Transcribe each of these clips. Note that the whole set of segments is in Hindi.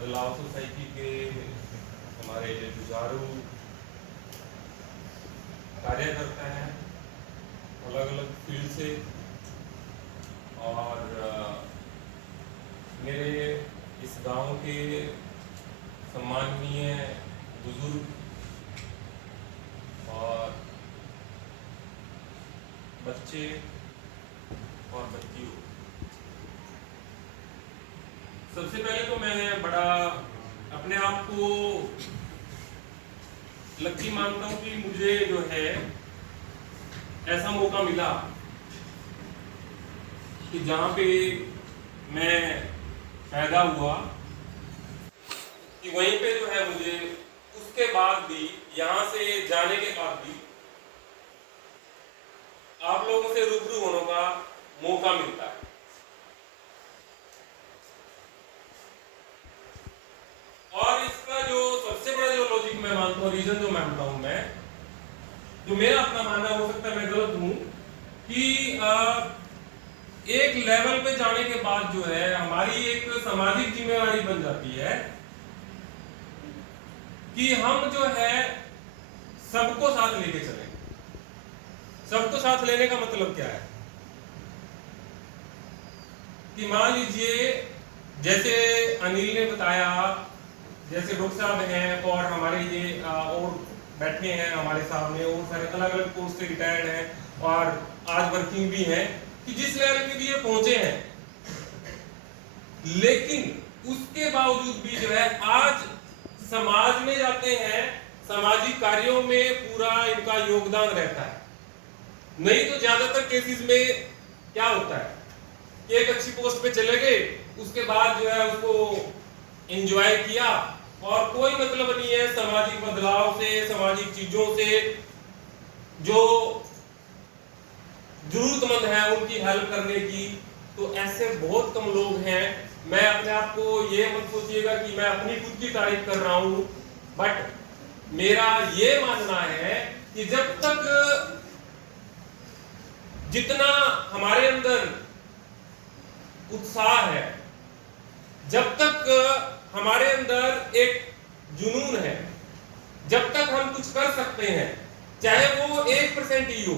बदलाव सोसाइटी के हमारे जुझारू कार्यकर्ता हैं अलग अलग फील्ड से, और मेरे इस गांव के सम्माननीय बुजुर्ग और बच्चे और बच्चियों, सबसे पहले तो मैं बड़ा अपने आप को लकी मानता हूं कि मुझे जो है ऐसा मौका मिला कि जहां पे मैं पैदा हुआ कि वहीं पे जो है मुझे उसके बाद भी, यहाँ से जाने के बाद भी आप लोगों से रूबरू होने का मौका मिलता है। और इसका जो सबसे बड़ा जो लॉजिक मैं मानता हूँ, रीजन जो मानता हूँ मैं, जो मेरा अपना मानना हो सकता है मैं गलत हूं, कि एक लेवल पे जाने के बाद जो है हमारी एक सामाजिक जिम्मेवारी बन जाती है कि हम जो है सबको साथ लेके चलें। सबको साथ लेने का मतलब क्या है कि मान लीजिए जैसे अनिल ने बताया, जैसे डॉक्टर साहब हैं और हमारे ये और बैठे हैं हमारे सामने, और सारे अलग अलग पोस्ट से रिटायर्ड हैं और आज वर्किंग भी हैं, कि जिस लेवल पे भी ये पहुंचे हैं, लेकिन उसके बावजूद भी जो है आज समाज में जाते हैं, सामाजिक कार्यों में पूरा इनका योगदान रहता है। नहीं तो ज्यादातर केसेस में क्या होता है कि एक अच्छी पोस्ट पे चले गए, उसके बाद जो है उसको एंजॉय किया और कोई मतलब नहीं है सामाजिक बदलाव से, सामाजिक चीजों से, जो जरूरतमंद है उनकी हेल्प करने की। तो ऐसे बहुत कम लोग हैं। मैं अपने आप को ये मत सोचिएगा कि मैं अपनी खुद की तारीफ कर रहा हूं, बट मेरा ये मानना है कि जब तक जितना हमारे अंदर उत्साह है, जब तक हमारे अंदर एक जुनून है, जब तक हम कुछ कर सकते हैं, चाहे वो 1% ही हो,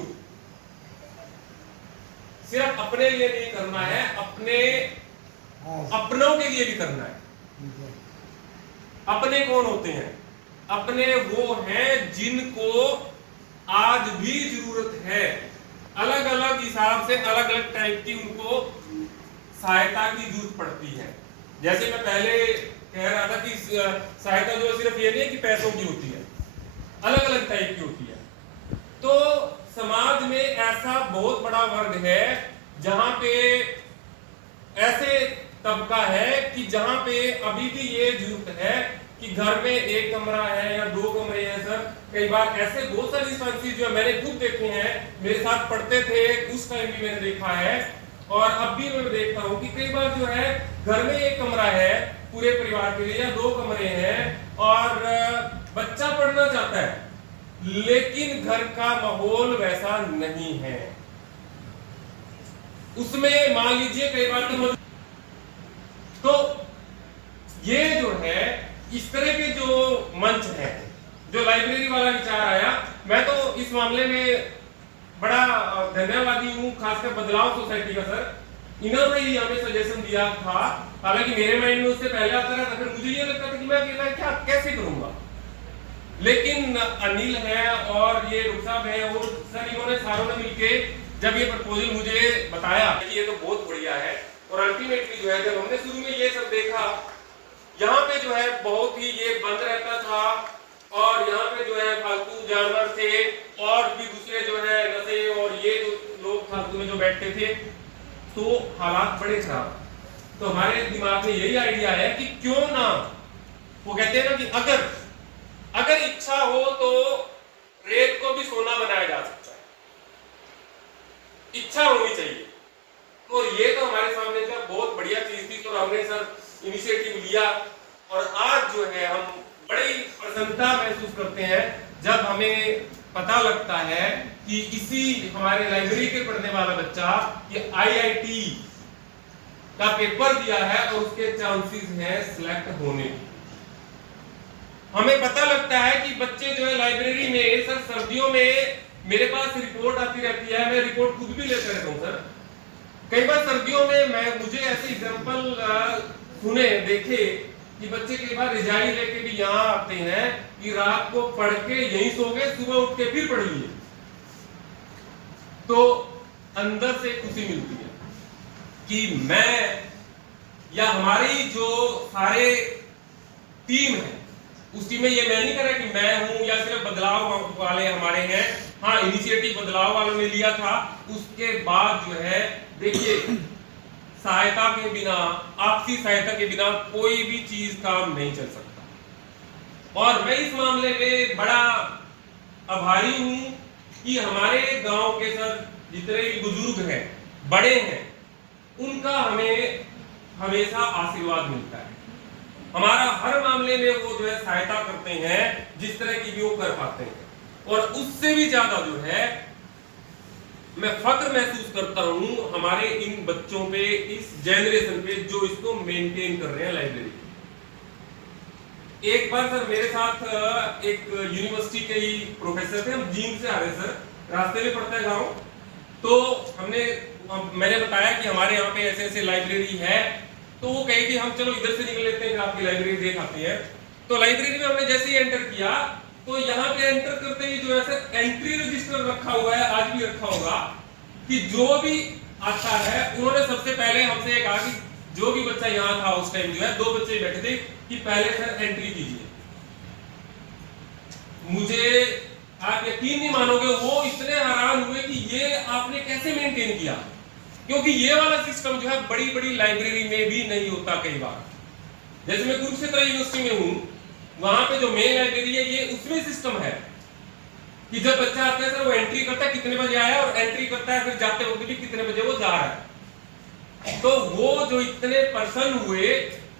सिर्फ अपने लिए नहीं करना है, अपनों के लिए भी करना है। अपने कौन होते हैं? अपने वो हैं जिनको आज भी जरूरत है, अलग अलग हिसाब से अलग अलग टाइप की उनको सहायता की जरूरत पड़ती है। जैसे मैं पहले कह रहा था कि सहायता जो सिर्फ ये नहीं है कि पैसों की होती है, अलग अलग टाइप की होती है। तो समाज में ऐसा बहुत बड़ा वर्ग है जहां पे ऐसे तबका है कि जहां पे अभी भी ये जरूरत है कि घर में एक कमरा है या 2 कमरे हैं। सर कई बार ऐसे बहुत सारे इंस्टेंसेस जो मैंने खुद देखे हैं, मेरे साथ पढ़ते थे उस टाइम भी मैंने देखा है, और अब भी मैं देखता हूं कि कई बार जो है घर में एक कमरा है पूरे परिवार के लिए या 2 कमरे हैं, और बच्चा पढ़ना चाहता है लेकिन घर का माहौल वैसा नहीं है। उसमें मान लीजिए कई बार तो ये जो है इस तरह के जो मंच है, जो लाइब्रेरी वाला विचार आया, मैं तो इस मामले में बड़ा धन्यवादी हूँ, खासकर बदलाव सोसाइटी का। सर इन्होंने ही हमें सजेशन दिया था, हालांकि मेरे माइंड में उससे पहले आता रहा था, फिर मुझे ये लगता था कि मैं अकेला क्या कैसे करूंगा, लेकिन अनिल है और ये डॉक्टर साहब है और सर इन्होंने सारों ने मिलके जब ये प्रपोजल मुझे बताया कि ये तो बहुत बढ़िया है, और अल्टीमेटली जो है जब हमने शुरू में ये सब देखा, यहाँ पे जो है बहुत ही ये बंद रहता था और यहाँ पे जो है फालतू जानवर थे और भी दूसरे जो है नशे और ये जो लोग फालतू में जो बैठते थे, तो हालात बड़े खराब। तो हमारे दिमाग में यही आइडिया है कि क्यों ना, वो कहते हैं ना कि अगर इच्छा हो तो रेत को भी सोना बनाया जा सकता है, इच्छा होनी चाहिए। और ये तो हमारे सामने जो बहुत बढ़िया चीज थी, तो हमने सर इनिशिएटिव लिया और आज जो है हम बड़ी प्रसन्नता महसूस करते हैं जब हमें पता लगता है कि इसी हमारे लाइब्रेरी के पढ़ने वाला बच्चा ये IIT का पेपर दिया है और उसके चांसेस हैं सिलेक्ट होने की। हमें पता लगता है कि बच्चे जो है लाइब्रेरी में, सर सर्दियों में मेरे पास रिपोर्ट आती रहती है, मैं रिपोर्ट खुद भी लेते रहता हूँ सर। कई बार सर्दियों में मुझे ऐसे एग्जांपल सुने देखे कि बच्चे कई बार रिजाई लेके भी यहाँ आते हैं कि रात को पढ़ के यहीं सो गए, सुबह उठ के फिर पढ़ लिए, तो अंदर से खुशी मिलती है कि मैं या हमारी जो सारे टीम है उस टीम में ये मैं नहीं कर रहा कि मैं हूं या सिर्फ बदलाव वाले हमारे हैं। हाँ, इनिशिएटिव बदलाव वालों ने लिया था, उसके बाद जो है देखिए सहायता के बिना, आपसी सहायता के बिना कोई भी चीज काम नहीं चल सकता। और मैं इस मामले में बड़ा आभारी हूं कि हमारे गांव के सर जितने भी बुजुर्ग हैं, बड़े हैं, उनका हमें हमेशा आशीर्वाद मिलता है। हमारा हर मामले में वो जो है सहायता करते हैं जिस तरह की भी वो कर पाते हैं। और उससे भी ज्यादा जो है मैं फख्र महसूस करता हूं हमारे इन बच्चों पे, इस जनरेशन पे जो इसको मेंटेन कर रहे हैं लाइब्रेरी। एक बार सर मेरे साथ एक यूनिवर्सिटी के ही प्रोफेसर थे, हम जींद से आ रहे सर, रास्ते में पड़ता है गांव, तो मैंने बताया कि हमारे यहाँ पे ऐसे ऐसे लाइब्रेरी है, तो वो कहे कि हम चलो इधर से निकल लेते हैं, आपकी लाइब्रेरी देख आते हैं। तो लाइब्रेरी में हमने जैसे ही एंटर किया तो यहाँ पे एंटर करते ही जो है सर एंट्री रजिस्टर रखा हुआ है, आज भी रखा होगा, कि जो भी आता है उन्होंने सबसे पहले हमसे कहा कि जो भी बच्चा यहाँ था उस टाइम जो है 2 बच्चे बैठे थे कि पहले सर एंट्री कीजिए। मुझे आप यकीन नहीं मानोगे, वो इतने हैरान हुए कि ये आपने कैसे मेंटेन किया, क्योंकि ये वाला सिस्टम जो है बड़ी बड़ी लाइब्रेरी में भी नहीं होता। कई बार जैसे मैं कुरुक्षेत्र यूनिवर्सिटी में हूं, वहां पे जो मेन लाइब्रेरी है ये उसमें सिस्टम है कि जब बच्चा आता है सर वो एंट्री करता है कितने बजे आया, और एंट्री करता है फिर जाते वक्त भी कितने बजे वो जा रहा है। तो वो जो इतने प्रसन्न हुए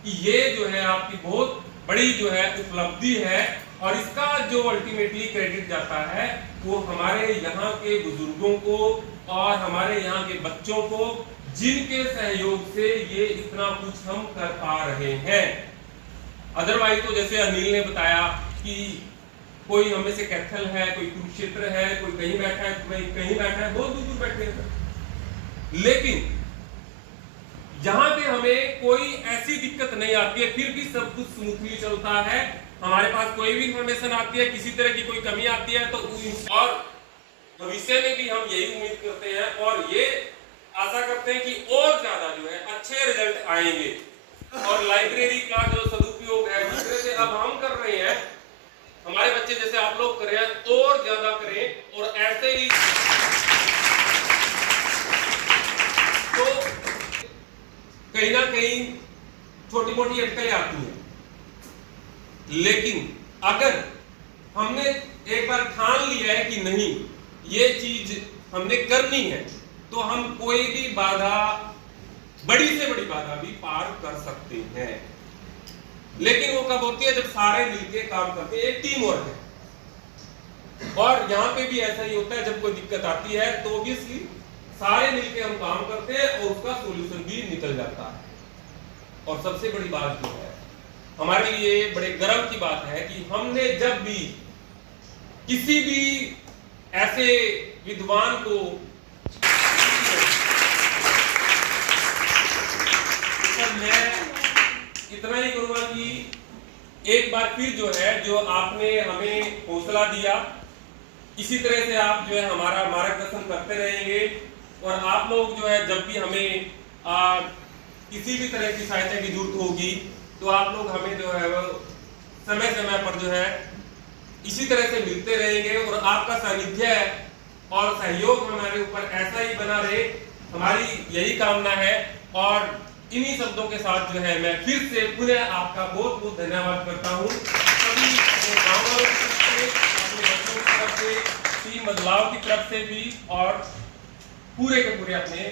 कि ये जो है आपकी बहुत बड़ी जो है उपलब्धि है, और इसका जो अल्टीमेटली क्रेडिट जाता है वो हमारे यहाँ के बुजुर्गों को और हमारे यहाँ के बच्चों को, जिनके सहयोग से ये इतना कुछ हम कर पा रहे हैं। अदरवाइज तो जैसे अनिल ने बताया कि कोई हमें से कैथल है, कोई कुरुक्षेत्र है, कोई कहीं बैठा है, कोई कहीं बैठा है, बहुत दूर दूर बैठे हैं, लेकिन यहाँ पे हमें कोई ऐसी दिक्कत नहीं आती है, फिर भी सब कुछ स्मूथली चलता है। हमारे पास कोई भी इंफॉर्मेशन आती है, किसी तरह की कोई कमी आती है, तो और भविष्य में भी हम यही उम्मीद करते हैं और ये आशा करते हैं कि और ज्यादा जो है अच्छे रिजल्ट आएंगे, और लाइब्रेरी का जो सदुपयोग है दूसरे से अब हम कर रहे हैं, हमारे बच्चे जैसे आप लोग कर रहे हैं और ज्यादा करें, और ऐसे ही तो कहीं ना कहीं छोटी मोटी अटकलें आती हैं, लेकिन अगर हमने एक बार ठान लिया है कि नहीं ये चीज हमने करनी है, तो हम कोई भी बाधा, बड़ी से बड़ी बाधा भी पार कर सकते हैं। लेकिन वो कब होती है, जब सारे मिलकर काम करते हैं, एक टीम वर्क है। और यहाँ पे भी ऐसा ही होता है, जब कोई दिक्कत आती है तो ऑब्वियसली सारे मिलकर हम काम करते हैं और उसका सॉल्यूशन भी निकल जाता है। और सबसे बड़ी बात जो है हमारे लिए बड़े गर्व की बात है कि हमने जब भी किसी भी ऐसे विद्वान को मैं इतना ही कहूंगा कि एक बार फिर जो है, जो आपने हमें हौसला दिया, इसी तरह से आप जो है हमारा मार्गदर्शन करते रहेंगे, और आप लोग जो है जब भी हमें किसी भी तरह की सहायता की जरूरत होगी तो आप लोग हमें जो है वो समय समय पर जो है इसी तरह से मिलते रहेंगे, और आपका सानिध्य और सहयोग हमारे ऊपर ऐसा ही बना रहे, हमारी यही कामना है। और इन्हीं शब्दों के साथ जो है मैं फिर से पुनः आपका बहुत बहुत धन्यवाद करता हूँ। सभी अपने गाँव वालों की तरफ से, अपने बच्चों की तरफ से, टीम बदलाव की तरफ से भी, और पूरे के पूरे अपने